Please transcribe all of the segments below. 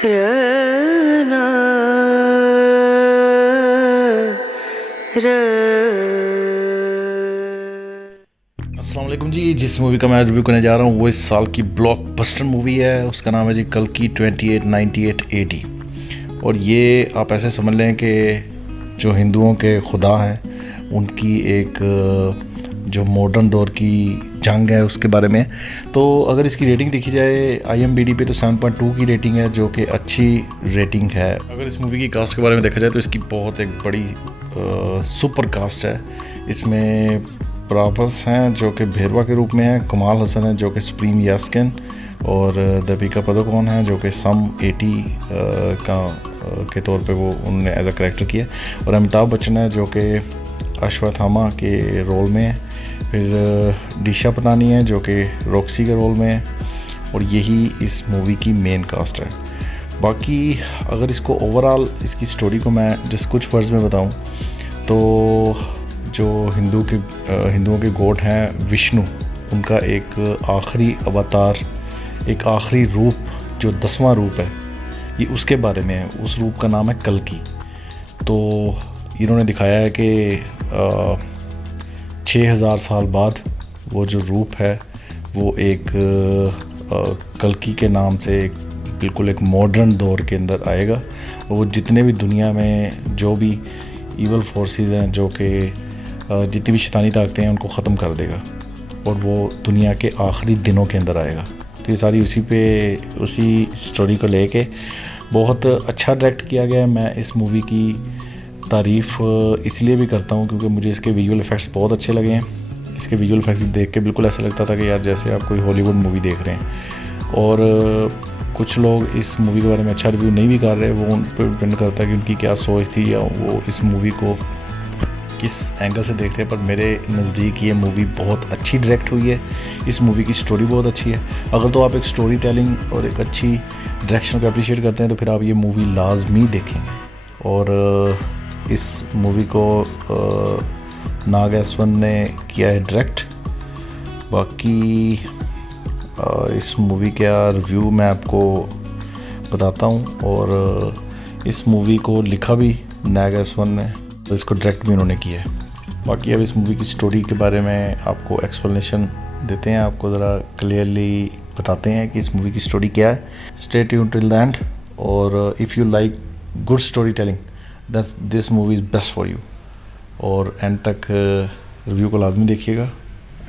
रना अस्सलाम वालेकुम जी। जिस मूवी का मैं रिव्यू करने जा रहा हूँ वो इस साल की ब्लॉकबस्टर मूवी है। उसका नाम है जी कल्कि 2898 AD। और ये आप ऐसे समझ लें कि जो हिंदुओं के खुदा हैं उनकी एक जो मॉडर्न दौर की जंग है उसके बारे में। तो अगर इसकी रेटिंग देखी जाए IMDb पे तो 7.2 की रेटिंग है, जो कि अच्छी रेटिंग है। अगर इस मूवी की कास्ट के बारे में देखा जाए तो इसकी बहुत एक बड़ी सुपर कास्ट है। इसमें प्रभास हैं जो कि भेरवा के रूप में है, कमाल हसन है जो कि सुप्रीम यास्किन, और दीपिका पादुकोण है जो कि सम 80 के तौर पे वो उन्होंने एज अ करेक्टर किया, और अमिताभ बच्चन है जो कि अश्वत्थामा के रोल में है। फिर दिशा पटानी है जो कि रॉक्सी के रोल में है, और यही इस मूवी की मेन कास्ट है। बाकी अगर इसको ओवरऑल इसकी स्टोरी को मैं जिस कुछ वर्ड्स में बताऊं तो जो हिंदुओं के गॉड हैं विष्णु, उनका एक आखिरी अवतार, एक आखिरी रूप जो 10वां रूप है, ये उसके बारे में है। उस रूप का नाम है कल्कि। तो इन्होंने दिखाया है कि 6000 साल बाद वो जो रूप है वो एक कल्कि के नाम से बिल्कुल एक मॉडर्न दौर के अंदर आएगा, और वो जितने भी दुनिया में जो भी ईवल फोर्सेस हैं, जो कि जितनी भी शैतानी ताकतें हैं, उनको ख़त्म कर देगा, और वो दुनिया के आखिरी दिनों के अंदर आएगा। तो ये सारी उसी स्टोरी को लेके बहुत अच्छा डायरेक्ट किया गया है। मैं इस मूवी की तारीफ़ इसलिए भी करता हूँ क्योंकि मुझे इसके विजुअल इफ़ेक्ट्स बहुत अच्छे लगे हैं। इसके विजुअल इफ़ेक्ट्स देख के बिल्कुल ऐसा लगता था कि यार जैसे आप कोई हॉलीवुड मूवी देख रहे हैं। और कुछ लोग इस मूवी के बारे में अच्छा रिव्यू नहीं भी कर रहे, वो उन पर डिपेंड करता है कि उनकी क्या सोच थी या वो इस मूवी को किस एंगल से देखते हैं। पर मेरे नज़दीक ये मूवी बहुत अच्छी डायरेक्ट हुई है। इस मूवी की स्टोरी बहुत अच्छी है। अगर तो आप एक स्टोरी टेलिंग और एक अच्छी डायरेक्शन को अप्रिशिएट करते हैं तो फिर आप ये मूवी लाजमी देखेंगे। और इस मूवी को नाग एसवन ने किया है डायरेक्ट। बाकी इस मूवी का रिव्यू मैं आपको बताता हूँ, और इस मूवी को लिखा भी नाग एसवन ने, तो इसको डायरेक्ट भी उन्होंने किया है। बाकी अब इस मूवी की स्टोरी के बारे में आपको एक्सप्लेनेशन देते हैं, आपको ज़रा क्लियरली बताते हैं कि इस मूवी की स्टोरी क्या है। Stay tuned till the end, और if you like good story telling this movie is best for you. और एंड तक रिव्यू को लाजमी देखिएगा,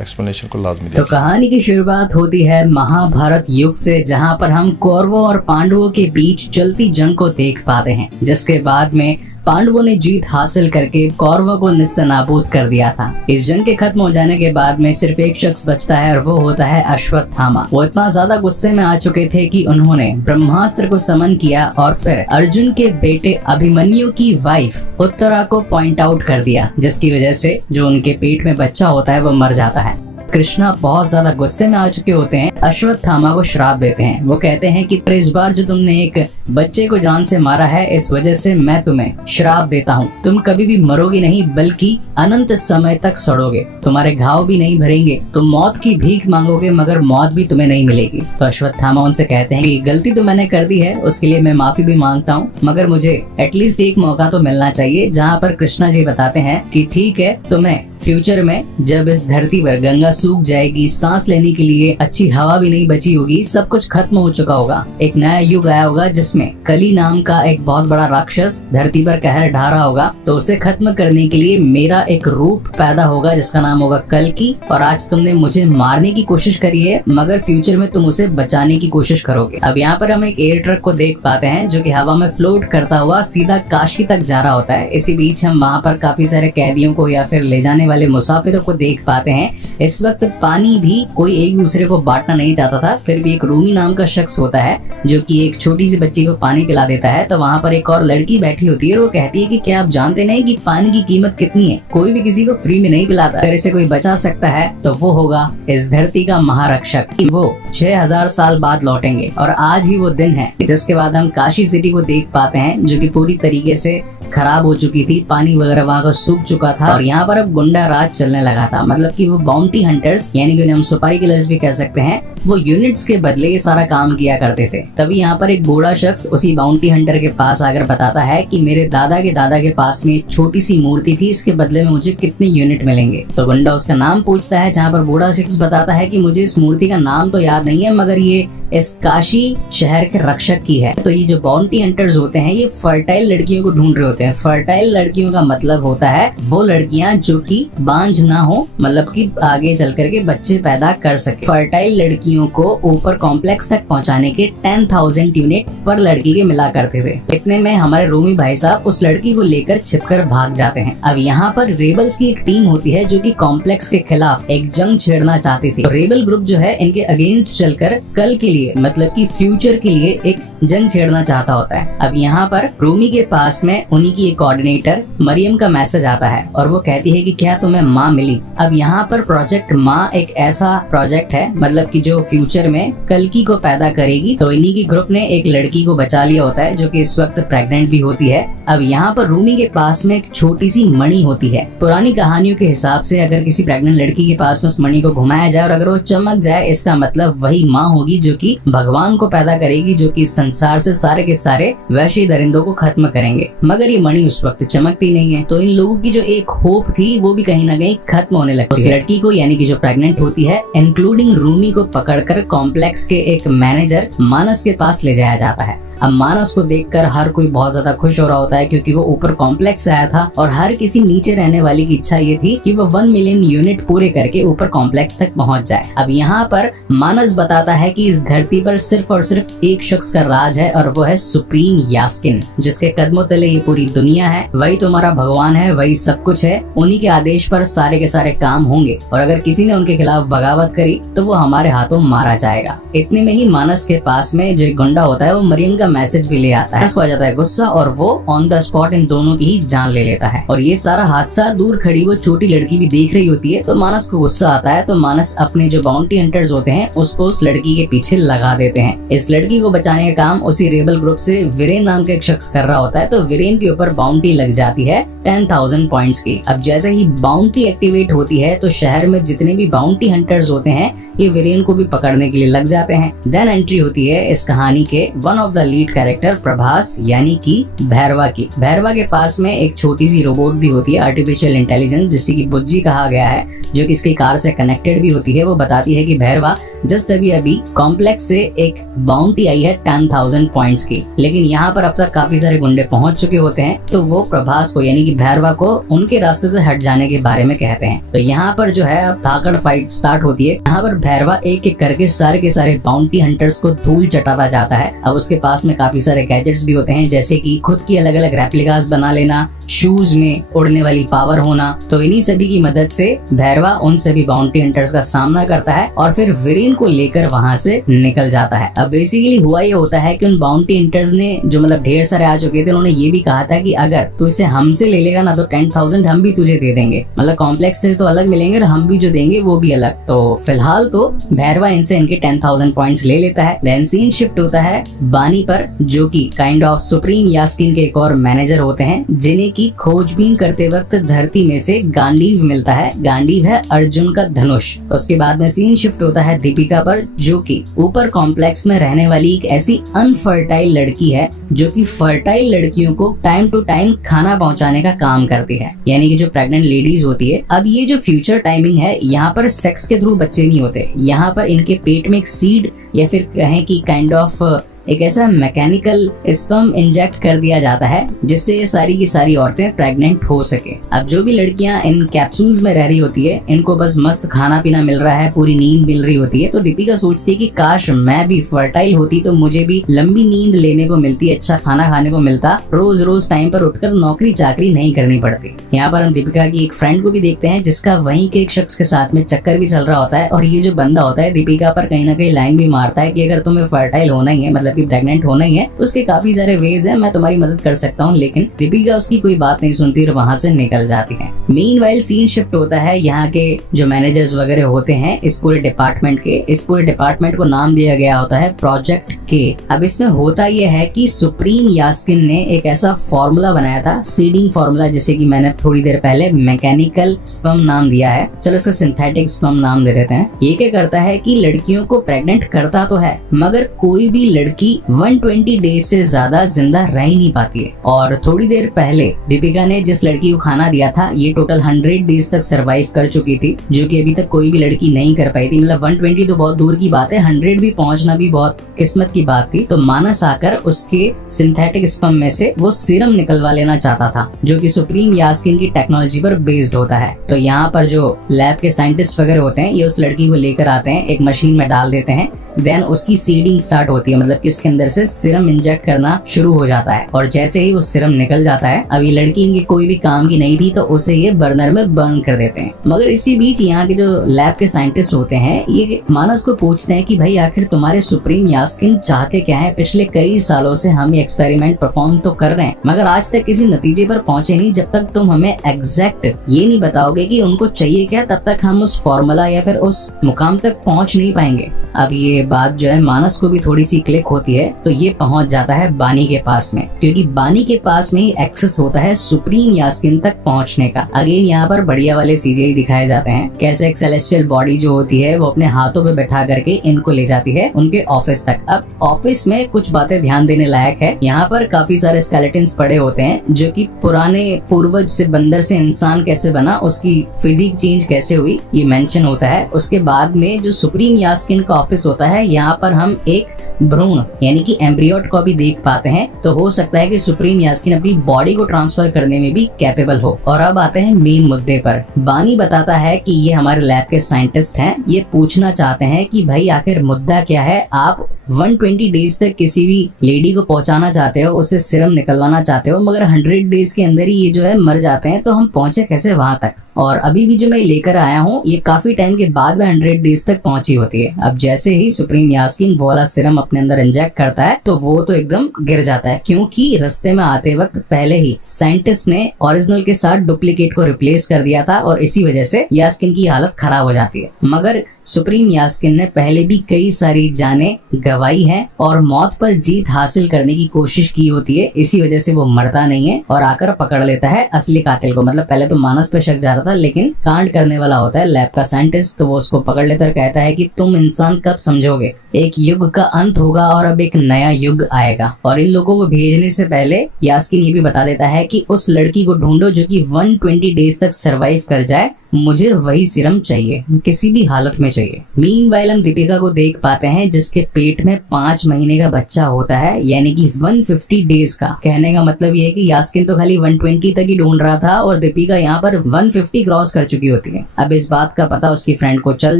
एक्सप्लेनेशन को लाजमी देखिएगा। तो कहानी की शुरुआत होती है महाभारत युग से, जहां पर हम कौरवों और पांडवों के बीच चलती जंग को देख पाते हैं, जिसके बाद में पांडवों ने जीत हासिल करके कौरवों को निस्तनाबूद कर दिया था। इस जंग के खत्म हो जाने के बाद में सिर्फ एक शख्स बचता है, और वो होता है अश्वत्थामा। वो इतना ज्यादा गुस्से में आ चुके थे कि उन्होंने ब्रह्मास्त्र को समन किया और फिर अर्जुन के बेटे अभिमन्यु की वाइफ उत्तरा को पॉइंट आउट कर दिया, जिसकी वजह से जो उनके पेट में बच्चा होता है वो मर जाता है। कृष्णा बहुत ज्यादा गुस्से में आ चुके होते हैं, अश्वत्थामा को श्राप देते हैं। वो कहते हैं कि इस बार जो तुमने एक बच्चे को जान से मारा है, इस वजह से मैं तुम्हें श्राप देता हूँ, तुम कभी भी मरोगे नहीं बल्कि अनंत समय तक सड़ोगे, तुम्हारे घाव भी नहीं भरेंगे, तुम मौत की भीख मांगोगे मगर मौत भी तुम्हें नहीं मिलेगी। तो अश्वत्थामा उनसे कहते हैं कि गलती तो मैंने कर दी है, उसके लिए मैं माफी भी मांगता हूँ, मगर मुझे एटलीस्ट एक मौका तो मिलना चाहिए। जहाँ पर कृष्णा जी बताते हैं कि ठीक है, तुम्हें फ्यूचर में जब इस धरती पर गंगा सूख जाएगी, सांस लेने के लिए अच्छी हवा भी नहीं बची होगी, सब कुछ खत्म हो चुका होगा, एक नया युग आया होगा जिसमें कली नाम का एक बहुत बड़ा राक्षस धरती पर कहर ढा रहा होगा, तो उसे खत्म करने के लिए मेरा एक रूप पैदा होगा जिसका नाम होगा कल्कि। और आज तुमने मुझे मारने की कोशिश करी है, मगर फ्यूचर में तुम उसे बचाने की कोशिश करोगे। अब यहाँ पर हम एक एयर ट्रक को देख पाते हैं जो कि हवा में फ्लोट करता हुआ सीधा काशी तक जा रहा होता है। इसी बीच हम वहाँ पर काफी सारे कैदियों को या फिर ले जाने वाले मुसाफिरों को देख पाते हैं। इस वक्त पानी भी कोई एक दूसरे को बांटना नहीं चाहता था, फिर भी एक रूमी नाम का शख्स होता है जो कि एक छोटी सी बच्ची को पानी पिला देता है। तो वहाँ पर एक और लड़की बैठी होती है और वो कहती है कि क्या आप जानते नहीं कि पानी की कीमत कितनी है, कोई भी किसी को फ्री में नहीं पिलाता, अगर इसे कोई बचा सकता है तो वो होगा इस धरती का महारक्षक। वो 6000 साल बाद लौटेंगे और आज ही वो दिन है। जिसके बाद हम काशी सिटी को देख पाते हैं जो कि पूरी तरीके से खराब हो चुकी थी, पानी वगैरह वहाँ का सूख चुका था, और यहाँ पर अब गुंडा टेढ़ा राज चलने लगा था। मतलब कि वो बाउंटी हंटर्स यानी कि उन्हें हम सुपारी किलर्स भी कह सकते हैं, वो यूनिट्स के बदले ये सारा काम किया करते थे। तभी यहाँ पर एक बूढ़ा शख्स उसी बाउंटी हंटर के पास आकर बताता है कि मेरे दादा के पास में एक छोटी सी मूर्ति थी, इसके बदले में मुझे कितने यूनिट मिलेंगे। तो गुंडा उसका नाम पूछता है, जहाँ पर बूढ़ा शख्स बताता है कि मुझे इस मूर्ति का नाम तो याद नहीं है, मगर ये इस काशी शहर के रक्षक की है। तो ये जो बाउंटी हंटर्स होते हैं ये फर्टाइल लड़कियों को ढूंढ रहे होते हैं। फर्टाइल लड़कियों का मतलब होता है वो लड़कियां जो कि बांझ ना हो, मतलब कि आगे चल करके बच्चे पैदा कर सके। फर्टाइल लड़कियों को ऊपर कॉम्प्लेक्स तक पहुंचाने के 10,000 यूनिट पर लड़की के मिला करते थे। इतने में हमारे रूमी भाई साहब उस लड़की को लेकर छिपकर भाग जाते हैं। अब यहाँ पर रेबल्स की एक टीम होती है जो कि कॉम्प्लेक्स के खिलाफ एक जंग छेड़ना चाहती थी। तो रेबल ग्रुप जो है इनके अगेंस्ट चलकर कल के लिए मतलब कि फ्यूचर के लिए एक जंग छेड़ना चाहता होता है। अब यहाँ पर रूमी के पास में उन्हीं की एक कोऑर्डिनेटर मरियम का मैसेज आता है और वो कहती है कि क्या तुम्हें माँ मिली। अब यहाँ पर प्रोजेक्ट माँ एक ऐसा प्रोजेक्ट है मतलब कि जो फ्यूचर में कल्कि को पैदा करेगी। तो इन्हीं की ग्रुप ने एक लड़की को बचा लिया होता है जो कि इस वक्त प्रेग्नेंट भी होती है। अब यहाँ पर रूमी के पास में एक छोटी सी मणि होती है। पुरानी कहानियों के हिसाब से अगर किसी प्रेग्नेंट लड़की के पास में उस मणि को घुमाया जाए और अगर वो चमक जाए, इसका मतलब वही माँ होगी जो कि भगवान को पैदा करेगी, जो कि संसार से सारे के सारे वैश्य दरिंदों को खत्म करेंगे। मगर ये मणि उस वक्त चमकती नहीं है। तो इन लोगों की जो एक होप थी वो भी कहीं ना कहीं खत्म होने लगती है। उस लड़की को यानी कि जो प्रेग्नेंट होती है इंक्लूडिंग रूमी को पकड़कर कॉम्प्लेक्स के एक मैनेजर मानस के पास ले जाया जाता है। अब मानस को देखकर हर कोई बहुत ज्यादा खुश हो रहा होता है क्योंकि वो ऊपर कॉम्प्लेक्स से आया था और हर किसी नीचे रहने वाली की इच्छा ये थी कि वो 1 मिलियन यूनिट पूरे करके ऊपर कॉम्प्लेक्स तक पहुंच जाए। अब यहाँ पर मानस बताता है कि इस धरती पर सिर्फ और सिर्फ एक शख्स का राज है और वो है सुप्रीम यास्किन, जिसके कदमों तले ये पूरी दुनिया है। वही तुम्हारा भगवान है, वही सब कुछ है। उन्हीं के आदेश पर सारे के सारे काम होंगे और अगर किसी ने उनके खिलाफ बगावत करी तो वो हमारे हाथों मारा जाएगा। इतने में ही मानस के पास में जो गुंडा होता है वो मरियम का मैसेज भी ले आता है। उसको आ जाता है गुस्सा और वो ऑन द स्पॉट इन दोनों की ही जान ले लेता है। और ये सारा हादसा दूर खड़ी वो छोटी लड़की भी देख रही होती है। तो मानस को गुस्सा आता है तो मानस अपने जो बाउंटी हंटर्स होते हैं उसको उस लड़की के पीछे लगा देते हैं। इस लड़की को बचाने का काम उसी रेबल ग्रुप से वीरेन नाम का एक शख्स कर रहा होता है। तो वीरेन के ऊपर बाउंटी लग जाती है 10,000 पॉइंट्स की। अब जैसे ही बाउंटी एक्टिवेट होती है तो शहर में जितने भी बाउंटी हंटर्स होते हैं ये वीरेन को भी पकड़ने के लिए लग जाते हैं। देन एंट्री होती है इस कहानी के one of the lead character Prabhas यानी कि भैरवा की। भैरवा के पास में एक छोटी सी रोबोट भी होती है, आर्टिफिशियल इंटेलिजेंस जिसे की बुज्जी कहा गया है, जो कि इसकी कार से कनेक्टेड भी होती है। वो बताती है कि भैरवा जस्ट अभी कॉम्प्लेक्स से एक बाउंटी आई है 10,000 पॉइंट्स की, लेकिन यहाँ पर अब तक काफी सारे गुंडे पहुंच चुके होते हैं। तो वो प्रभास को यानी कि भैरवा को उनके रास्ते से हट जाने के बारे में कहते हैं। तो यहाँ पर जो है अब धाकड़ फाइट स्टार्ट होती है। यहाँ पर भैरवा एक एक करके सारे के सारे बाउंटी हंटर्स को धूल चटाता जाता है। अब उसके पास में काफी सारे गैजेट्स भी होते हैं जैसे कि खुद की अलग अलग रेप्लिकास बना लेना, शूज में उड़ने वाली पावर होना। तो इन्हीं सभी की मदद से भैरवा उन सभी बाउंटी हंटर्स का सामना करता है और फिर वीरेन को लेकर वहां से निकल जाता है। अब बेसिकली हुआ ये होता है कि उन बाउंटी हंटर्स ने जो मतलब ढेर सारे आ चुके थे, उन्होंने ये भी कहा था कि अगर तू इसे हमसे ले लेगा ना तो 10,000 हम भी तुझे दे देंगे। मतलब कॉम्प्लेक्स से तो अलग मिलेंगे और हम भी जो देंगे वो भी अलग। तो फिलहाल तो भैरवा इनसे इनके 10,000 पॉइंट्स ले लेता है। देन सीन शिफ्ट होता है बानी पर, जो कि काइंड ऑफ सुप्रीम यास्किन के एक और मैनेजर होते हैं जिन्हें की खोजबीन करते वक्त धरती में से गांडीव मिलता है। गांडीव है अर्जुन का धनुष। उसके बाद में सीन शिफ्ट होता है दीपिका पर, जो कि ऊपर कॉम्प्लेक्स में रहने वाली एक ऐसी अनफर्टाइल लड़की है जो कि फर्टाइल लड़कियों को टाइम टू टाइम खाना पहुंचाने का काम करती है, यानी कि जो प्रेग्नेंट लेडीज होती है। अब ये जो फ्यूचर टाइमिंग है, यहाँ पर सेक्स के थ्रू बच्चे नहीं होते, यहाँ पर इनके पेट में एक सीड या फिर कहें कि काइंड ऑफ एक ऐसा मैकेनिकल स्पर्म इंजेक्ट कर दिया जाता है जिससे ये सारी की सारी औरतें प्रेग्नेंट हो सके। अब जो भी लड़कियां इन कैप्सूल्स में रह रही होती है, इनको बस मस्त खाना पीना मिल रहा है, पूरी नींद मिल रही होती है। तो दीपिका सोचती है कि काश मैं भी फर्टाइल होती तो मुझे भी लंबी नींद लेने को मिलती, अच्छा खाना खाने को मिलता, रोज रोज टाइम पर उठकर नौकरी चाकरी नहीं करनी पड़ती। यहाँ पर हम दीपिका की एक फ्रेंड को भी देखते हैं जिसका वहीं के एक शख्स के साथ में चक्कर भी चल रहा होता है। और ये जो बंदा होता है दीपिका पर कहीं ना कहीं लाइन भी मारता है कि अगर तुम्हें फर्टाइल होना ही है, मतलब मतलब कि प्रेग्नेंट होना ही है तो उसके काफी सारे वेज है, मैं तुम्हारी मदद कर सकता हूँ। लेकिन दीपिका उसकी कोई बात नहीं सुनती और वहाँ से निकल जाती है। मीनवाइल सीन शिफ्ट होता है यहाँ के जो मैनेजर्स वगैरह होते हैं इस पूरे डिपार्टमेंट के, इस पूरे डिपार्टमेंट को नाम दिया गया होता है प्रोजेक्ट के। अब इसमें होता यह है कि सुप्रीम यास्किन ने एक ऐसा फॉर्मूला बनाया था, सीडिंग फॉर्मूला, जैसे कि मैंने थोड़ी देर पहले मैकेनिकल स्पर्म नाम दिया है, चलो इसका सिंथेटिक स्पर्म नाम दे देते हैं। ये क्या करता है कि लड़कियों को प्रेग्नेंट करता तो है मगर कोई भी लड़की 120 डेज से ज्यादा जिंदा रह ही नहीं पाती है। और थोड़ी देर पहले दीपिका ने जिस लड़की को खाना दिया था ये टोटल 100 डेज तक सरवाइव कर चुकी थी, जो कि अभी तक कोई भी लड़की नहीं कर पाई थी। मतलब 120 तो बहुत दूर की बात है, 100 भी पहुंचना भी बहुत किस्मत की बात थी। तो मानस आकर उसके सिंथेटिक स्पर्म में से वो सीरम निकलवा लेना चाहता था, जो कि सुप्रीम यास्किन की टेक्नोलॉजी पर बेस्ड होता है। तो यहाँ पर जो लैब के साइंटिस्ट वगैरह होते हैं ये उस लड़की को लेकर आते हैं, एक मशीन में डाल देते हैं, देन उसकी सीडिंग स्टार्ट होती है, मतलब कि उसके अंदर से सीरम इंजेक्ट करना शुरू हो जाता है। और जैसे ही वो सीरम निकल जाता है, अब ये लड़की इनकी कोई भी काम की नहीं थी तो उसे ये बर्नर में बर्न कर देते हैं। मगर इसी बीच यहाँ के जो लैब के साइंटिस्ट होते हैं ये मानस को पूछते हैं कि भाई आखिर तुम्हारे सुप्रीम यास्किन चाहते क्या है? पिछले कई सालों से हम ये एक्सपेरिमेंट परफॉर्म तो कर रहे हैं मगर आज तक किसी नतीजे पर पहुंचे नहीं। जब तक तुम हमें एग्जैक्ट ये नहीं बताओगे कि उनको चाहिए क्या, तब तक हम उस फॉर्मूला या फिर उस मुकाम तक पहुंच नहीं पाएंगे। अब ये बात जो है मानस को भी थोड़ी सी क्लिक होती है, तो ये पहुंच जाता है बानी के पास में, क्योंकि बानी के पास में ही एक्सेस होता है सुप्रीम यास्किन तक पहुंचने का। अगेन यहाँ पर बढ़िया वाले सीजे दिखाए जाते हैं, कैसे एक सेलेस्टियल बॉडी जो होती है वो अपने हाथों पे बैठा करके इनको ले जाती है उनके ऑफिस तक। अब ऑफिस में कुछ बातें ध्यान देने लायक है, यहाँ पर काफी सारे स्केलेटन्स पड़े होते हैं जो कि पुराने पूर्वज से बंदर से इंसान कैसे बना, उसकी फिजिक चेंज कैसे हुई, ये मेंशन होता है। उसके बाद में जो सुप्रीम यास्किन का ऑफिस होता है यहाँ पर हम एक भ्रूण यानी कि एम्ब्रियोट को भी देख पाते हैं। तो हो सकता है कि सुप्रीम यास्किन अपनी बॉडी को ट्रांसफर करने में भी कैपेबल हो। और अब आते हैं मेन मुद्दे पर। बानी बताता है कि ये हमारे लैब के साइंटिस्ट हैं, ये पूछना चाहते हैं कि भाई आखिर मुद्दा क्या है? आप 120 डेज तक किसी भी लेडी को पहुंचाना चाहते हो, उससे सीरम निकलवाना चाहते हो, मगर 100 डेज के अंदर ही ये जो है मर जाते हैं, तो हम पहुंचे कैसे वहां तक? और अभी भी जो मैं लेकर आया हूँ ये काफी टाइम के बाद में 100 डेज तक पहुंची होती है। अब जैसे ही सुप्रीम यास्किन वो वाला सीरम अपने अंदर इंजेक्ट करता है तो वो तो एकदम गिर जाता है, क्योंकि रास्ते में आते वक्त पहले ही साइंटिस्ट ने ओरिजिनल के साथ डुप्लीकेट को रिप्लेस कर दिया था और इसी वजह से यास्किन की हालत खराब हो जाती है। मगर सुप्रीम यास्किन ने पहले भी कई सारी जानें गंवाई हैं और मौत पर जीत हासिल करने की कोशिश की होती है, इसी वजह से वो मरता नहीं है और आकर पकड़ लेता है असली कातिल को। मतलब पहले तो मानस पे शक जा रहा था, लेकिन कांड करने वाला होता है लैब का साइंटिस्ट, तो वो उसको पकड़ लेता है, कहता है कि तुम इंसान कब समझोगे, एक युग का अंत होगा और अब एक नया युग आएगा। और इन लोगों को भेजने से पहले यास्किन ये भी बता देता है कि उस लड़की को ढूंढो जो कि 120 डेज तक सरवाइव कर जाए, मुझे वही सीरम चाहिए, किसी भी हालत में चाहिए। मीनवाइल हम दीपिका को देख पाते हैं जिसके पेट में 5 महीने का बच्चा होता है, यानी कि 150 डेज का। कहने का मतलब ये है कि यास्किन तो खाली 120 तक ही ढूंढ रहा था और दीपिका यहाँ पर 150 क्रॉस कर चुकी होती है। अब इस बात का पता उसकी फ्रेंड को चल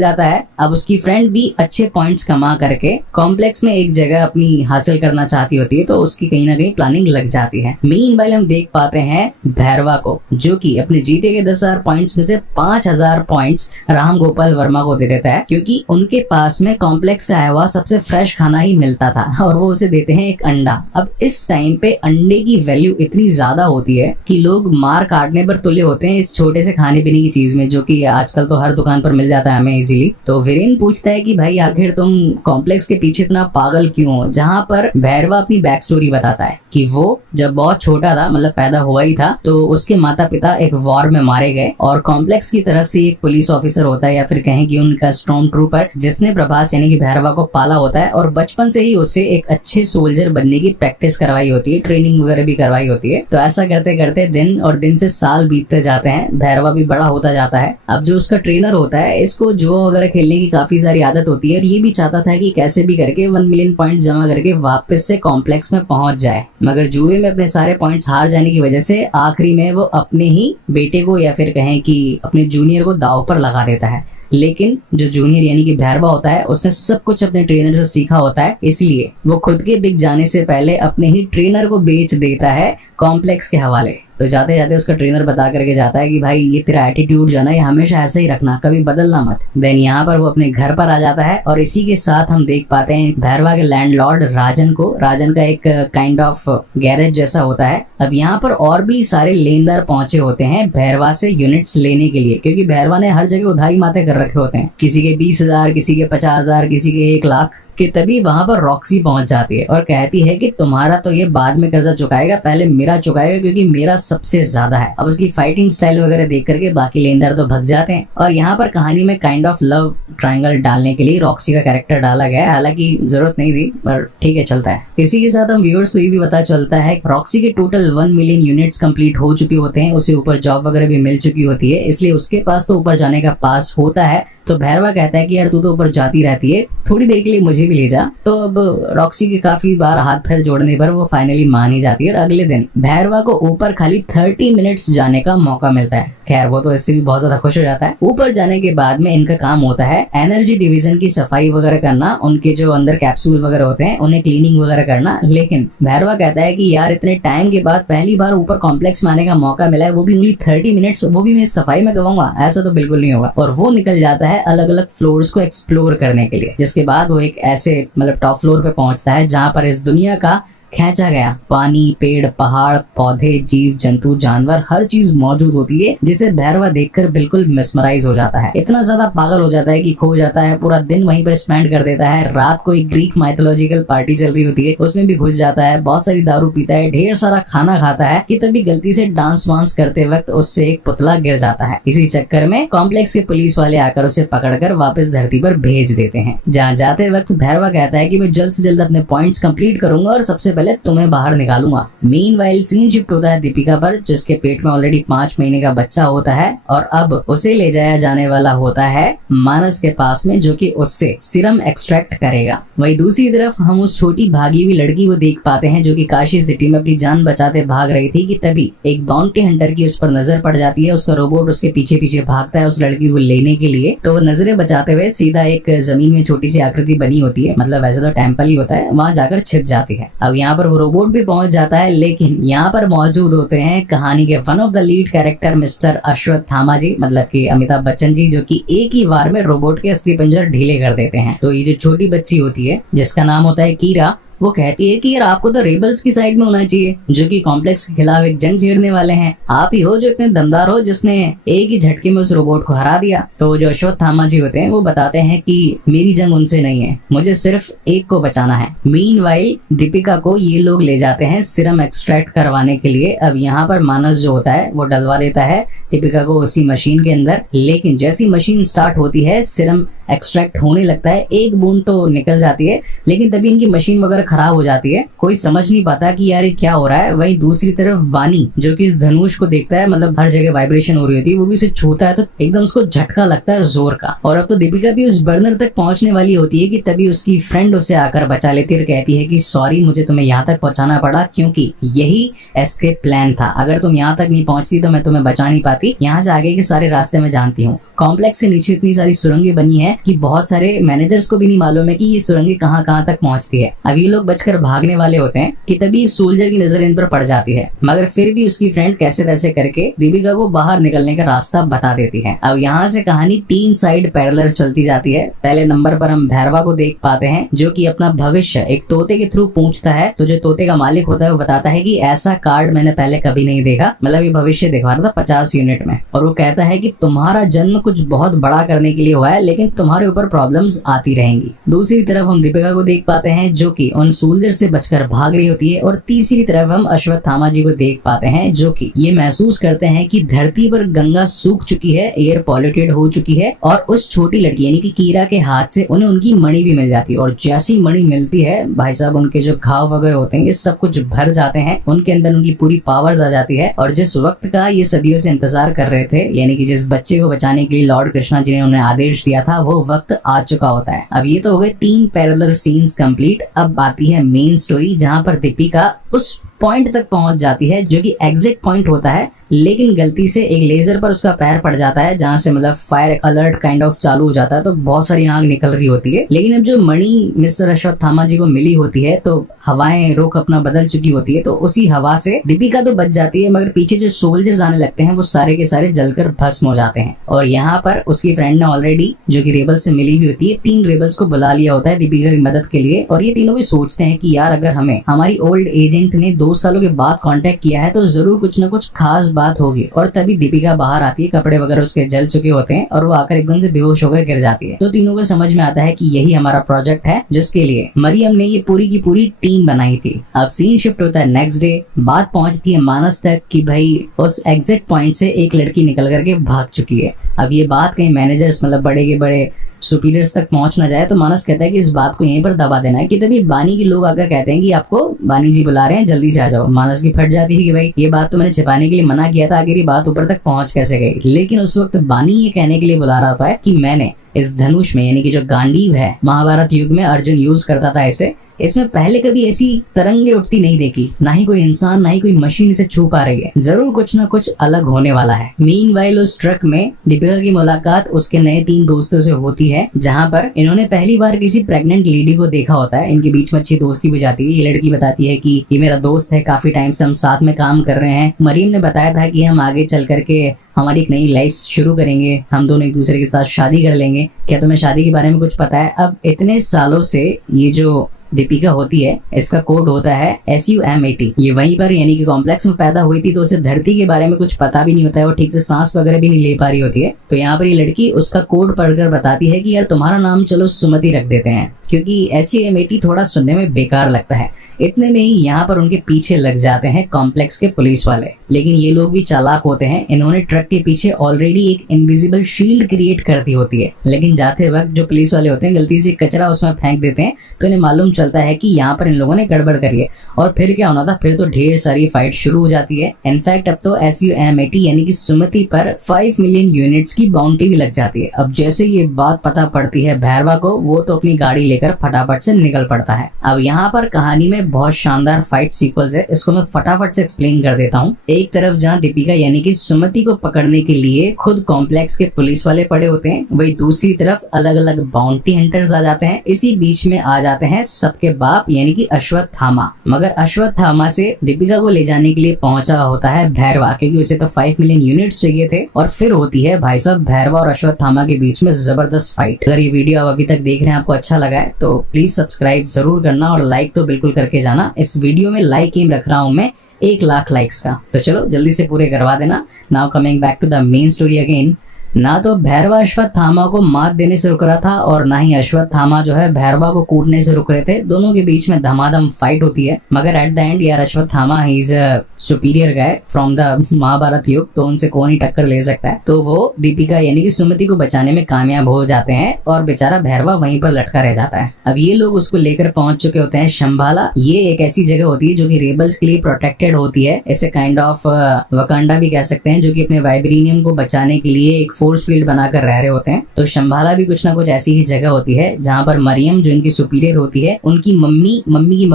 जाता है। अब उसकी फ्रेंड भी अच्छे पॉइंट्स कमा करके कॉम्प्लेक्स में एक जगह अपनी हासिल करना चाहती होती है, तो उसकी कहीं ना कहीं प्लानिंग लग जाती है। मीनवाइल हम देख पाते हैं भैरवा को, जो कि अपने जीते के 10,000 पॉइंट्स में से 5,000 पॉइंट्स राम गोपाल वर्मा को दे देता है, क्योंकि उनके पास में कॉम्प्लेक्स से आया हुआ सबसे फ्रेश खाना ही मिलता था और वो उसे देते हैं एक अंडा। अब इस टाइम पे अंडे की वैल्यू इतनी ज्यादा होती है कि लोग मार काटने पर तुले होते हैं इस छोटे से खाने पीने की चीज में, जो कि आजकल तो हर दुकान पर मिल जाता है हमें इजीली। तो वीरेन पूछता है कि भाई आखिर तुम कॉम्प्लेक्स के पीछे इतना पागल क्यों हो? जहाँ पर भैरवा अपनी बैक स्टोरी बताता है कि वो जब बहुत छोटा था, मतलब पैदा हुआ ही था, तो उसके माता पिता एक वॉर में मारे गए और कॉम्प्लेक्स की तरफ से एक पुलिस ऑफिसर होता है या फिर कहें कि उनका स्टॉर्म ट्रूपर, जिसने प्रभास यानी कि भैरवा को पाला होता है और बचपन से ही उसे एक अच्छे सोल्जर बनने की प्रैक्टिस करवाई होती है, ट्रेनिंग वगैरह भी करवाई होती है। तो ऐसा करते करते दिन और दिन से साल बीतते जाते हैं, भैरवा भी बड़ा होता जाता है। अब जो उसका ट्रेनर होता है इसको जुआ वगैरह खेलने की काफी सारी आदत होती है और ये भी चाहता था कि कैसे भी करके 1 मिलियन पॉइंट्स जमा करके वापस से कॉम्प्लेक्स में पहुंच जाए, मगर जुए में अपने सारे पॉइंट्स हार जाने की वजह से आखिरी में वो अपने ही बेटे को या फिर कहें कि अपने जूनियर को दांव पर लगा देता है। लेकिन जो जूनियर यानी कि भैरवा होता है उसने सब कुछ अपने ट्रेनर से सीखा होता है, इसलिए वो खुद के बिक जाने से पहले अपने ही ट्रेनर को बेच देता है कॉम्प्लेक्स के हवाले। तो जाते जाते उसका ट्रेनर बता करके जाता है कि भाई ये तेरा एटीट्यूड जो है ना ये हमेशा ऐसा ही रखना, कभी बदलना मत। देन यहाँ पर वो अपने घर पर आ जाता है और इसी के साथ हम देख पाते हैं भैरवा के लैंडलॉर्ड राजन को। राजन का एक काइंड ऑफ गैरेज जैसा होता है। अब यहाँ पर और भी सारे लेनदार पहुंचे होते हैं भैरवा से यूनिट्स लेने के लिए, क्योंकि भैरवा ने हर जगह उधारी माते कर रखे होते हैं, किसी के 20,000, किसी के 50,000, किसी के 1,00,000 कि तभी वहां पर रॉक्सी पहुंच जाती है और कहती है कि तुम्हारा तो ये बाद में कर्जा चुकाएगा, पहले मेरा चुकाएगा क्योंकि मेरा सबसे ज्यादा है। अब उसकी फाइटिंग स्टाइल वगैरह देख करके बाकी लेनदार तो भग जाते हैं और यहाँ पर कहानी में काइंड ऑफ लव ट्रायंगल डालने के लिए रॉक्सी का कैरेक्टर डाला गया है, हालांकि जरूरत नहीं थी पर ठीक है चलता है। इसी के साथ हम व्यूअर्स को ये भी पता चलता है रॉक्सी के टोटल 1 मिलियन यूनिट्स कंप्लीट हो चुके होते हैं, उसे ऊपर जॉब वगैरह भी मिल चुकी होती है, इसलिए उसके पास तो ऊपर जाने का पास होता है। तो भैरवा कहता है कि यार तू तो ऊपर जाती रहती है, थोड़ी देर के लिए मुझे भी ले जा। तो अब रॉक्सी के काफी बार हाथ पैर जोड़ने पर वो फाइनली मान ही जाती है और अगले दिन भैरवा को ऊपर खाली 30 मिनट्स जाने का मौका मिलता है। खैर वो तो इससे भी बहुत ज्यादा खुश हो जाता है। ऊपर जाने के बाद में इनका काम होता है एनर्जी डिवीजन की सफाई वगैरह करना, उनके जो अंदर कैप्सूल वगैरह होते हैं उन्हें क्लीनिंग वगैरह करना। लेकिन भैरवा कहता है कि यार इतने टाइम के बाद पहली बार ऊपर कॉम्प्लेक्स में आने का मौका मिला है, वो भी ओनली 30 मिनट्स, वो भी मैं सफाई में गवाऊंगा, ऐसा तो बिल्कुल नहीं होगा। और वो निकल जाता है अलग अलग फ्लोर्स को एक्सप्लोर करने के लिए, जिसके बाद वो एक ऐसे मतलब टॉप फ्लोर पे पहुंचता है जहां पर इस दुनिया का खींचा गया पानी, पेड़, पहाड़, पौधे, जीव जंतु, जानवर, हर चीज मौजूद होती है, जिसे भैरवा देखकर बिल्कुल मिसमराइज हो जाता है। इतना ज्यादा पागल हो जाता है कि खो जाता है, पूरा दिन वहीं पर स्पेंड कर देता है। रात को एक ग्रीक माइथोलॉजिकल पार्टी चल रही होती है, उसमें भी घुस जाता है, बहुत सारी दारू पीता है, ढेर सारा खाना खाता है कि तभी गलती से डांस वांस करते वक्त उससे एक पुतला गिर जाता है। इसी चक्कर में कॉम्प्लेक्स के पुलिस वाले आकर उसे पकड़कर वापस धरती पर भेज देते हैं। जहाँ जाते वक्त भैरवा कहता है कि मैं जल्द से जल्द अपने पॉइंट्स कंप्लीट करूंगा और सबसे पहले तुम्हें बाहर निकालूंगा। मीनवाइल सीन शिफ्ट होता है दीपिका पर, जिसके पेट में ऑलरेडी 5 महीने का बच्चा होता है और अब उसे ले जाया जाने वाला होता है मानस के पास में, जो कि उससे सीरम एक्सट्रैक्ट करेगा। वहीं दूसरी तरफ हम उस छोटी भागी हुई लड़की को देख पाते हैं जो कि काशी सिटी में अपनी जान बचाते भाग रही थी कि तभी एक बाउंटी हंटर की उस पर नजर पड़ जाती है। उसका रोबोट उसके पीछे पीछे भागता है उस लड़की को लेने के लिए, तो वो नजरें बचाते हुए सीधा एक जमीन में छोटी सी आकृति बनी होती है, मतलब वैसे तो टेम्पल ही होता है, वहां जाकर छिप जाती है। अब यहाँ पर वो रोबोट भी पहुंच जाता है, लेकिन यहाँ पर मौजूद होते हैं कहानी के one of the lead character mister Ashwatthama ji, मतलब कि अमिताभ बच्चन जी, जो कि एक ही बार में रोबोट के अस्थि पंजर ढीले कर देते हैं। तो ये जो छोटी बच्ची होती है जिसका नाम होता है कीरा, वो कहती है कि यार आपको तो रेबल्स की साइड में होना चाहिए, जो कि कॉम्प्लेक्स के खिलाफ एक जंग छेड़ने वाले हैं। आप ही हो जो इतने दमदार हो जिसने एक ही झटके में उस रोबोट को हरा दिया। तो जो अश्वत्थामा जी होते हैं वो बताते हैं कि मेरी जंग उनसे नहीं है, मुझे सिर्फ एक को बचाना है। मीनवाइल दीपिका को ये लोग ले जाते हैं सीरम एक्सट्रैक्ट करवाने के लिए। अब यहाँ पर मानस जो होता है वो डलवा देता है दीपिका को उसी मशीन के अंदर, लेकिन जैसी मशीन स्टार्ट होती है सीरम एक्सट्रैक्ट होने लगता है, एक बूंद तो निकल जाती है, लेकिन तभी इनकी मशीन वगैरह खराब हो जाती है। कोई समझ नहीं पाता कि यार ये क्या हो रहा है। वहीं दूसरी तरफ बानी जो कि इस धनुष को देखता है, मतलब हर जगह वाइब्रेशन हो रही होती है, वो भी इसे छूता है तो एकदम उसको झटका लगता है जोर का। और अब तो दीपिका भी उस बर्नर तक पहुंचने वाली होती है कि तभी उसकी फ्रेंड उसे आकर बचा लेती है और कहती है कि सॉरी, मुझे तुम्हें यहाँ तक पहुंचाना पड़ा क्योंकि यही एस्केप प्लान था, अगर तुम यहाँ तक नहीं पहुंचती तो मैं तुम्हें बचा नहीं पाती। यहाँ से आगे के सारे रास्ते मैं जानती हूँ। कॉम्प्लेक्स से नीचे इतनी सारी सुरंगें बनी है कि बहुत सारे मैनेजर्स को भी नहीं मालूम है कि ये सुरंगें कहाँ कहाँ तक पहुंचती है। अब ये लोग बचकर भागने वाले होते हैं कि तभी सोल्जर की नजर इन पर पड़ जाती है, मगर फिर भी उसकी फ्रेंड कैसे तैसे करके दीपिका को बाहर निकलने का रास्ता बता देती है। अब यहाँ से कहानी 3 साइड पैरेलल चलती जाती है। पहले नंबर पर हम भैरवा को देख पाते हैं जो कि अपना भविष्य एक तोते के थ्रू पूछता है। तो जो तोते का मालिक होता है वो बताता है कि ऐसा कार्ड मैंने पहले कभी नहीं देखा, मतलब ये भविष्य दिखा रहा था 50 यूनिट में। और वो कहता है कि तुम्हारा जन्म कुछ बहुत बड़ा करने के लिए हुआ है, लेकिन तुम्हारे ऊपर प्रॉब्लम्स आती रहेंगी। दूसरी तरफ हम दीपिका को देख पाते हैं जो कि उन सोल्जर से बचकर भाग रही होती है। और तीसरी तरफ हम अश्वत्थामा जी को देख पाते हैं जो कि ये महसूस करते हैं कि धरती पर गंगा सूख चुकी है, एयर पॉल्यूटेड हो चुकी है, और उस छोटी लड़की यानी कि कीरा के हाथ से उन्हें उनकी मणि भी मिल जाती है। और जैसी मणि मिलती है भाई साहब, उनके जो घाव वगैरह होते हैं ये सब कुछ भर जाते हैं, उनके अंदर उनकी पूरी पावर्स आ जाती है। और जिस वक्त का ये सदियों से इंतजार कर रहे थे, यानी कि जिस बच्चे को बचाने के लिए लॉर्ड कृष्णा जी ने उन्हें आदेश दिया था, वो वक्त आ चुका होता है। अब ये तो हो गए 3 पैरेलल सीन्स कंप्लीट। अब आती है मेन स्टोरी जहाँ पर दीपिका उस पॉइंट तक पहुंच जाती है जो कि एग्जिट पॉइंट होता है, लेकिन गलती से एक लेजर पर उसका पैर पड़ जाता है जहां से मतलब फायर अलर्ट काइंड ऑफ चालू हो जाता है, तो बहुत सारी आग निकल रही होती है। लेकिन अब जो मणि मिस्टर अश्वत्थामा जी को मिली होती है तो हवाएं रुख अपना बदल चुकी होती है, तो उसी हवा से दीपिका तो बच जाती है, मगर पीछे जो सोल्जर्स आने लगते हैं वो सारे के सारे जलकर भस्म हो जाते हैं। और यहाँ पर उसकी फ्रेंड ने ऑलरेडी जो कि रेबल से मिली हुई होती है 3 रेबल्स को बुला लिया होता है दीपिका की मदद के लिए, और ये तीनों भी सोचते हैं कि यार अगर हमें हमारी ओल्ड एजेंट ने 2 सालों के बाद कांटेक्ट किया है तो जरूर कुछ ना कुछ खास बात होगी। और तभी दीपिका बाहर आती है, कपड़े वगैरह उसके जल चुके होते हैं और वो आकर एकदम से बेहोश होकर गिर जाती है। तो तीनों को समझ में आता है कि यही हमारा प्रोजेक्ट है जिसके लिए मरियम ने ये पूरी की पूरी टीम बनाई थी। अब सीन शिफ्ट होता है नेक्स्ट डे, बात पहुंचती है मानस तक कि भाई उस एग्जिट पॉइंट से एक लड़की निकल करके भाग चुकी है। अब ये बात कहीं मैनेजर्स मतलब बड़े के बड़े सुपीरियर्स तक पहुंच ना जाए, तो मानस कहता है कि इस बात को यहीं पर दबा देना है कि तभी बानी के लोग आकर कहते हैं कि आपको बानी जी बुला रहे हैं, जल्दी से आ जाओ। मानस की फट जाती है कि भाई ये बात तो मैंने छिपाने के लिए मना किया था, आखिर ये बात ऊपर तक पहुंच कैसे गई। लेकिन उस वक्त बानी ये कहने के लिए बुला रहा होता है कि मैंने इस धनुष में यानी कि जो गांडीव है महाभारत युग में अर्जुन यूज करता था इसे, इसमें पहले कभी ऐसी तरंगे उठती नहीं देखी, ना ही कोई इंसान ना ही कोई मशीन इसे छू पा रही है, जरूर कुछ ना कुछ अलग होने वाला है। मीनवाइल उस ट्रक में दीपिका की मुलाकात उसके नए 3 दोस्तों से होती है, जहां पर इन्होंने पहली बार किसी प्रेग्नेंट लेडी को देखा होता है। इनके बीच में अच्छी दोस्ती भी जाती है। ये लड़की बताती है कि ये मेरा दोस्त है, काफी टाइम से हम साथ में काम कर रहे हैं। मरियम ने बताया था कि हम आगे चल करके हमारी एक नई लाइफ शुरू करेंगे, हम दोनों एक दूसरे के साथ शादी कर लेंगे, क्या तुम्हें शादी के बारे में कुछ पता है। अब इतने सालों से ये जो दीपिका होती है इसका कोड होता है SUM80। ये वहीं पर यानी कि कॉम्प्लेक्स में पैदा हुई थी, तो उसे धरती के बारे में कुछ पता भी नहीं होता है, वो ठीक से सांस वगैरह भी नहीं ले पा रही होती है। तो यहाँ पर ये लड़की उसका कोड पढ़कर बताती है कि यार तुम्हारा नाम चलो सुमति रख देते हैं, क्योंकि SUM80 थोड़ा सुनने में बेकार लगता है। इतने में ही यहाँ पर उनके पीछे लग जाते हैं कॉम्प्लेक्स के पुलिस वाले, लेकिन ये लोग भी चालाक होते हैं। इन्होंने ट्रक के पीछे ऑलरेडी एक इनविजिबल शील्ड क्रिएट कर दी होती है, लेकिन जाते वक्त जो पुलिस वाले होते हैं गलती से कचरा उसमें फेंक देते हैं, तो इन्हें मालूम चलता है कि यहाँ पर इन लोगों ने गड़बड़ करी है। और फिर क्या होना था, फिर तो ढेर सारी फाइट शुरू हो जाती है। इनफैक्ट अब तो SUM80 यानी कि सुमति पर 5 मिलियन यूनिट्स की बाउंटी भी लग जाती है। अब जैसे ये बात पता पड़ती है भैरवा को, वो तो अपनी गाड़ी लेकर फटाफट से निकल पड़ता है। अब यहाँ पर कहानी में बहुत शानदार फाइट सीक्वेंस है, इसको मैं फटाफट से एक्सप्लेन कर देता हूँ। एक तरफ जहाँ दीपिका यानी कि सुमति को पकड़ने के लिए खुद कॉम्प्लेक्स के पुलिस वाले पड़े होते हैं, वही दूसरी तरफ अलग अलग बाउंटी हंटर्स आ जाते हैं। इसी बीच में आ जाते हैं सबके बाप यानी कि अश्वत्थामा। मगर अश्वत्थामा से दीपिका को ले जाने के लिए पहुंचा होता है भैरवा, क्योंकि उसे तो 5 मिलियन यूनिट चाहिए थे। और फिर होती है भाई साहब भैरवा और अश्वत्थामा के बीच में जबरदस्त फाइट। अगर ये वीडियो आप अभी तक देख रहे हैं, आपको अच्छा लगा है तो प्लीज सब्सक्राइब जरूर करना और लाइक तो बिल्कुल करके जाना। इस वीडियो में लाइक एम रख रहा हूं मैं 1 लाख लाइक्स का, तो चलो जल्दी से पूरे करवा देना। Now coming back to the main story again. ना तो भैरवा अश्वत्थामा को मात देने से रुक रहा था और ना ही अश्वत्थामा जो है भैरवा को कूटने से रुक रहे थे। दोनों के बीच में धमाधम फाइट होती है, मगर एट द एंड यार Ashwatthama he is superior guy from the Mahabharata युग, तो उनसे कौन ही टक्कर ले सकता है। तो वो दीपिका यानी कि सुमति को बचाने में कामयाब हो जाते हैं और बेचारा भैरवा वहीं पर लटका रह जाता है। अब ये लोग उसको लेकर पहुंच चुके होते हैं शंभाला। ये एक ऐसी जगह होती है जो कि रेबल्स के लिए प्रोटेक्टेड होती है, इसे काइंड ऑफ वकांडा भी कह सकते हैं, जो कि अपने वाइब्रेनियम को बचाने के लिए एक फोर्स फील्ड बनाकर रह रहे होते हैं। तो शंभाला भी कुछ ना कुछ ऐसी ही जगह होती है जहां पर मरियम जो इनकी सुपीरियर होती है, उनकी मम्मी की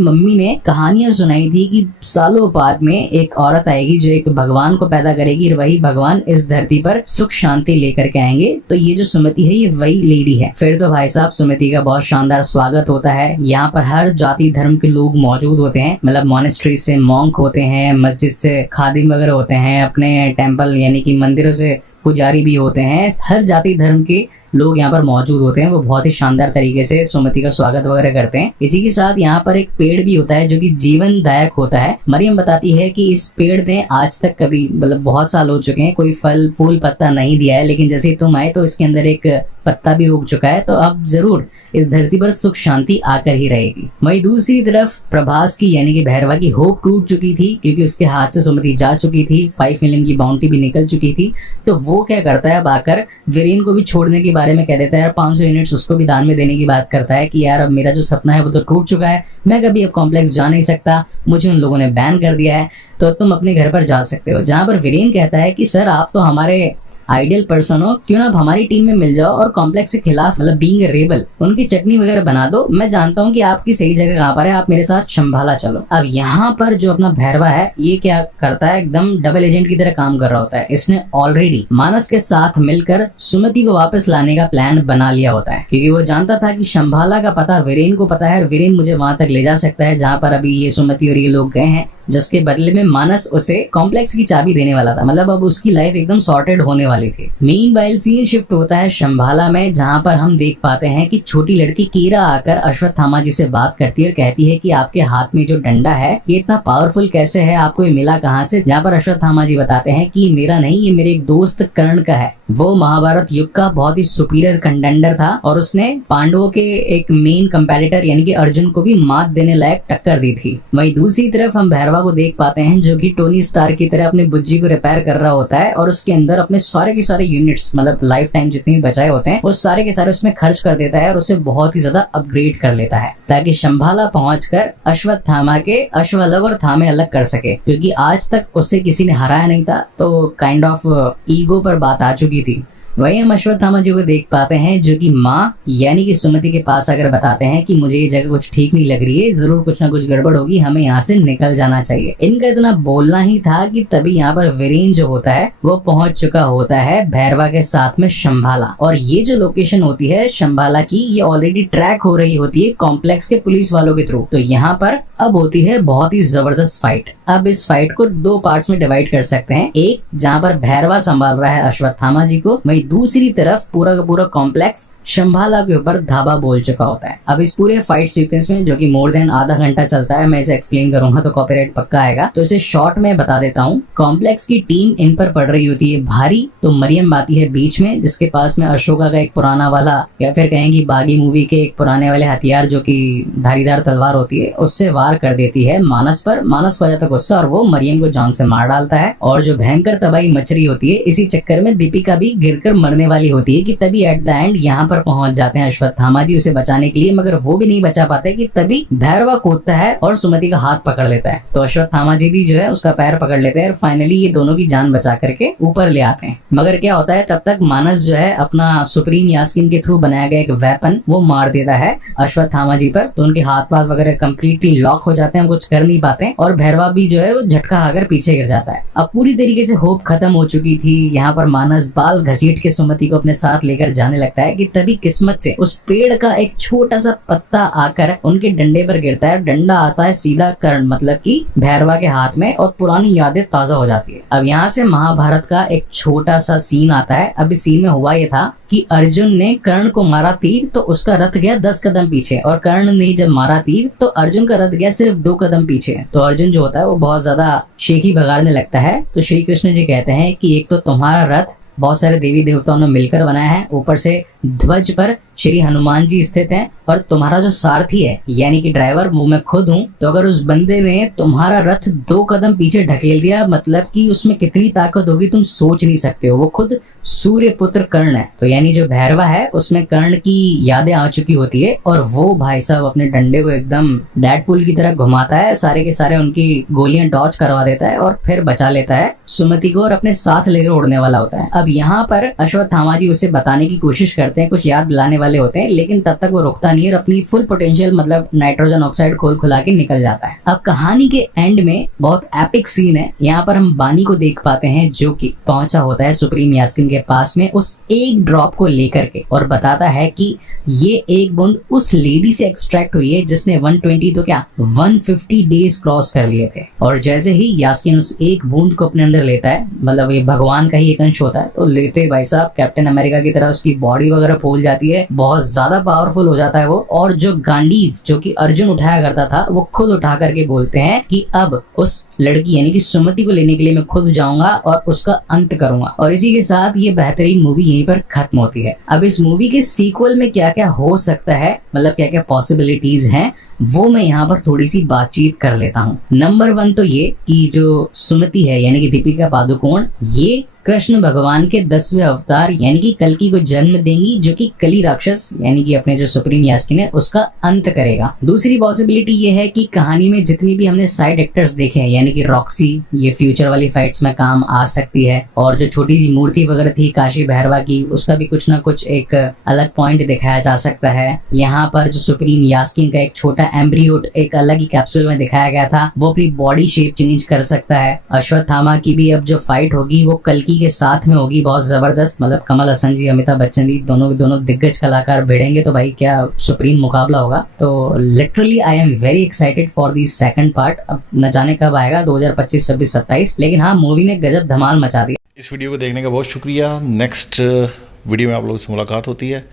मम्मी ने कहानियां सुनाई थी कि सालों बाद में एक औरत आएगी जो एक भगवान को पैदा करेगी और वही भगवान इस धरती पर सुख शांति लेकर के आएंगे। तो ये जो सुमति है ये वही लेडी है। फिर तो भाई साहब सुमति का बहुत शानदार स्वागत होता है। यहाँ पर हर जाति धर्म के लोग मौजूद होते हैं, मतलब मॉनेस्ट्री से मॉन्क होते हैं, मस्जिद से खादिम वगैरह होते हैं, अपने टेम्पल यानी कि मंदिरों से पुजारी भी होते हैं। हर जाति धर्म के लोग यहाँ पर मौजूद होते हैं। वो बहुत ही शानदार तरीके से सुमति का स्वागत वगैरह करते हैं। इसी के साथ यहाँ पर एक पेड़ भी होता है जो कि जीवनदायक होता है। मरियम बताती है कि इस पेड़ ने आज तक कभी मतलब बहुत साल हो चुके हैं कोई फल फूल पत्ता नहीं दिया है, लेकिन जैसे ही तुम आए तो इसके अंदर एक पत्ता भी उग चुका है, तो अब जरूर इस धरती पर सुख शांति आकर ही रहेगी। वहीं दूसरी तरफ प्रभास की यानी कि भैरवा की होप टूट चुकी थी, क्योंकि उसके हाथ से सुमति जा चुकी थी, 5 मिलियन की बाउंटी भी निकल चुकी थी। तो वो क्या करता है, अब आकर वीरेन को भी छोड़ने के बारे में कह देता है, यार 500 यूनिट्स उसको भी दान में देने की बात करता है कि यार अब मेरा जो सपना है वो तो टूट चुका है, मैं कभी अब कॉम्प्लेक्स जा नहीं सकता, मुझे उन लोगों ने बैन कर दिया है, तो तुम अपने घर पर जा सकते हो। जहां पर वीरेन कहता है कि सर आप तो हमारे आइडियल पर्सन हो, क्यों ना आप हमारी टीम में मिल जाओ और कॉम्प्लेक्स के खिलाफ मतलब बीइंग ए रेबल उनकी चटनी वगैरह बना दो। मैं जानता हूँ कि आपकी सही जगह कहाँ पर है, आप मेरे साथ शंभाला चलो। अब यहाँ पर जो अपना भैरवा है ये क्या करता है, एकदम डबल एजेंट की तरह काम कर रहा होता है। इसने ऑलरेडी मानस के साथ मिलकर सुमति को वापस लाने का प्लान बना लिया होता है, क्योंकि वो जानता था कि शंभाला का पता वीरेन को पता है, वीरेन मुझे वहां तक ले जा सकता है जहाँ पर अभी ये सुमति और ये लोग गए हैं, जिसके बदले में मानस उसे कॉम्प्लेक्स की चाबी देने वाला था। मतलब अब उसकी लाइफ एकदम सॉर्टेड होने वाली थी। मीनवाइल सीन शिफ्ट होता है शंभाला में, जहाँ पर हम देख पाते हैं कि छोटी लड़की कीरा आकर अश्वत्थामा जी से बात करती है और कहती है कि आपके हाथ में जो डंडा है ये इतना पावरफुल कैसे है, आपको ये मिला कहाँ से। जहाँ पर अश्वत्थामा जी बताते हैं कि मेरा नहीं, ये मेरे एक दोस्त कर्ण का है। वो महाभारत युग का बहुत ही सुपीरियर कंटेंडर था और उसने पांडवों के एक मेन कंपेटिटर यानी कि अर्जुन को भी मात देने लायक टक्कर दी थी। वहीं दूसरी तरफ हम भैरवा को देख पाते हैं जो कि टोनी स्टार की तरह अपनी बुज्जी को रिपेयर कर रहा होता है और उसके अंदर अपने सारे के सारे यूनिट्स मतलब लाइफ टाइम जितने भी बचाए होते हैं वो सारे के सारे उसमें खर्च कर देता है और उसे बहुत ही ज्यादा अपग्रेड कर लेता है ताकि शंभाला पहुंचकर अश्वत्थामा के अश्व अलग और थामे अलग कर सके, क्योंकि आज तक उसे किसी ने हराया नहीं था। तो काइंड ऑफ ईगो पर बात आ चुकी थी। वही हम अश्वत्थामा जी को देख पाते हैं जो कि माँ यानी कि सुमति के पास आकर बताते हैं कि मुझे ये जगह कुछ ठीक नहीं लग रही है, जरूर कुछ ना कुछ गड़बड़ होगी, हमें यहाँ से निकल जाना चाहिए। इनका इतना बोलना ही था कि तभी यहाँ पर वीरेन जो होता है वो पहुंच चुका होता है भैरवा के साथ में शंभाला। और ये जो लोकेशन होती है शंभाला की ये ऑलरेडी ट्रैक हो रही होती है कॉम्प्लेक्स के पुलिस वालों के थ्रू। तो यहाँ पर अब होती है बहुत ही जबरदस्त फाइट। अब इस फाइट को दो पार्ट्स में डिवाइड कर सकते हैं, एक जहाँ पर भैरवा संभाल रहा है अश्वत्थामा जी को, वहीं दूसरी तरफ पूरा का पूरा कॉम्प्लेक्स शंभाला के ऊपर धावा बोल चुका होता है। अब इस पूरे फाइट सीक्वेंस में जो कि मोर देन आधा घंटा चलता है, मैं इसे एक्सप्लेन करूंगा तो कॉपीराइट पक्का आएगा, तो इसे शॉर्ट में बता देता हूँ। कॉम्प्लेक्स की टीम इन पर पड़ रही होती है भारी, तो मरियम आती है बीच में जिसके पास में अशोका का एक पुराना वाला या फिर कहेंगे बागी मूवी के एक पुराने वाले हथियार जो की धारीदार तलवार होती है उससे वार कर देती है मानस पर। मानस को आ जाता गुस्सा और वो मरियम को जान से मार डालता है और जो भयंकर तबाही मच रही होती है इसी चक्कर में दीपिका भी गिरकर मरने वाली होती है कि तभी एट द एंड यहाँ पर पहुंच जाते हैं अश्वत्थामा जी उसे बचाने के लिए, मगर वो भी नहीं बचा पाते कि तभी भैरवा कूदता है और सुमति का हाथ पकड़ लेता है। तो अश्वत्थामा जी भी जो है उसका पैर पकड़ लेते हैं और फाइनली ये दोनों की जान बचा करके ऊपर ले आते हैं। मगर क्या होता है, तब तक मानस जो है अपना सुप्रीम यास्किन के थ्रू बनाया गया एक वेपन वो मार देता है अश्वत्थामा जी पर। तो उनके हाथ पाथ वगैरह कंप्लीटली लॉक हो जाते हैं, कुछ कर नहीं पाते और भैरवा भी जो है वो झटका खाकर पीछे गिर जाता है। अब पूरी तरीके से होप खत्म हो चुकी थी। यहाँ पर मानस बाल घसीट के सुमति को अपने साथ लेकर जाने लगता है कि तभी किस्मत से उस पेड़ का एक छोटा सा पत्ता आकर उनके डंडे पर गिरता है। डंडा आता है सीधा कर्ण मतलब कि भैरवा के हाथ में और पुरानी यादें ताजा हो जाती है। अब यहाँ से महाभारत का एक छोटा सा सीन आता है। अब इस सीन में हुआ ये था कि अर्जुन ने कर्ण को मारा तीर तो उसका रथ गया 10 कदम पीछे और कर्ण ने जब मारा तीर तो अर्जुन का रथ गया सिर्फ 2 कदम पीछे। तो अर्जुन जो होता है वो बहुत ज्यादा शेखी भगाड़ने लगता है। तो श्री कृष्ण जी कहते हैं कि एक तो तुम्हारा रथ बहुत सारे देवी देवताओं ने मिलकर बनाया है, ऊपर से ध्वज पर श्री हनुमान जी स्थित हैं और तुम्हारा जो सारथी है यानी कि ड्राइवर वो मैं खुद हूँ। तो अगर उस बंदे ने तुम्हारा रथ 2 कदम पीछे ढकेल दिया मतलब कि उसमें कितनी ताकत होगी तुम सोच नहीं सकते हो। वो खुद सूर्य पुत्र कर्ण है। तो यानी जो भैरवा है उसमें कर्ण की यादें आ चुकी होती है और वो भाई साहब अपने डंडे को एकदम डेडपूल की तरह घुमाता है, सारे के सारे उनकी गोलियां डॉच करवा देता है और फिर बचा लेता है सुमति को और अपने साथ लेकर उड़ने वाला होता है। अब यहाँ पर अश्वत्थामा जी उसे बताने की कोशिश करते हैं, कुछ याद दिलाने वाले होते हैं, लेकिन तब तक वो रुकता नहीं और अपनी फुल पोटेंशियल मतलब नाइट्रोजन ऑक्साइड खोल खुला के निकल जाता है। अब कहानी के एंड में बहुत एपिक सीन है। यहाँ पर हम बानी को देख पाते हैं जो कि पहुंचा होता है सुप्रीम यास्किन के पास में उस एक ड्रॉप को लेकर के और बताता है कि ये एक बूंद उस लेडी से एक्सट्रैक्ट हुई है जिसने 120 तो क्या 150 डेज क्रॉस कर लिए थे। और जैसे ही यास्किन उस एक बूंद को अपने अंदर लेता है, मतलब ये भगवान का ही एक अंश होता है, तो लेते भाई साहब कैप्टन अमेरिका की तरह उसकी बॉडी वगैरह फूल जाती है, बहुत ज्यादा पावरफुल हो जाता है वो। और जो गांडीव जो कि अर्जुन उठाया करता था वो खुद उठा करके बोलते हैं कि अब उस लड़की यानी कि सुमति को लेने के लिए मैं खुद जाऊंगा और उसका अंत करूंगा। और इसी के साथ ये बेहतरीन मूवी यहीं पर खत्म होती है। अब इस मूवी के सीक्वल में क्या क्या हो सकता है, मतलब क्या क्या पॉसिबिलिटीज हैं, वो मैं यहाँ पर थोड़ी सी बातचीत कर लेता हूँ। नंबर 1 तो ये कि जो सुमति है यानी कि दीपिका पादुकोण ये कृष्ण भगवान के 10वें अवतार यानी कि कल्कि को जन्म देंगी, जो कि कली राक्षस यानी कि अपने जो सुप्रीम यास्किन है उसका अंत करेगा। दूसरी पॉसिबिलिटी ये है कि कहानी में जितनी भी हमने साइड एक्टर्स देखे हैं यानी कि रॉक्सी, ये फ्यूचर वाली फाइट्स में काम आ सकती है, और जो छोटी सी मूर्ति वगैरह थी काशी भैरवा की, उसका भी कुछ ना कुछ एक अलग पॉइंट दिखाया जा सकता है। यहाँ पर जो सुप्रीम यास्किन का एक छोटा एम्ब्रियो एक अलग ही कैप्सूल में दिखाया गया था, वो अपनी बॉडी शेप चेंज कर सकता है। अश्वत्थामा की भी अब जो फाइट होगी वो कल्कि के साथ में होगी, बहुत जबरदस्त। मतलब कमल हसन जी, अमिताभ बच्चन जी, दोनों दिग्गज कलाकार भिड़ेंगे तो भाई क्या सुप्रीम मुकाबला होगा। तो literally I am very excited for the second part. अब न जाने कब आएगा, 2025, 26, 27, लेकिन हाँ मूवी ने गजब धमाल मचा दिया। इस वीडियो को देखने का बहुत शुक्रिया। नेक्स्ट वीडियो में आप लोगों से मुलाकात होती है,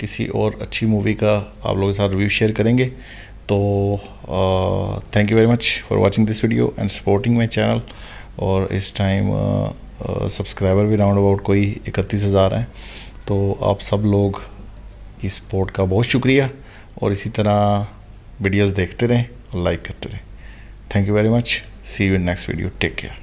किसी और अच्छी मूवी का आप लोगों के साथ रिव्यू शेयर करेंगे। तो thank you very much for watching this video and supporting my channel. और इस टाइम सब्सक्राइबर भी राउंड अबाउट कोई 31,000 हैं, तो आप सब लोग की सपोर्ट का बहुत शुक्रिया, और इसी तरह वीडियोस देखते रहें और लाइक करते रहें। Thank you very much. See you in next video. Take care.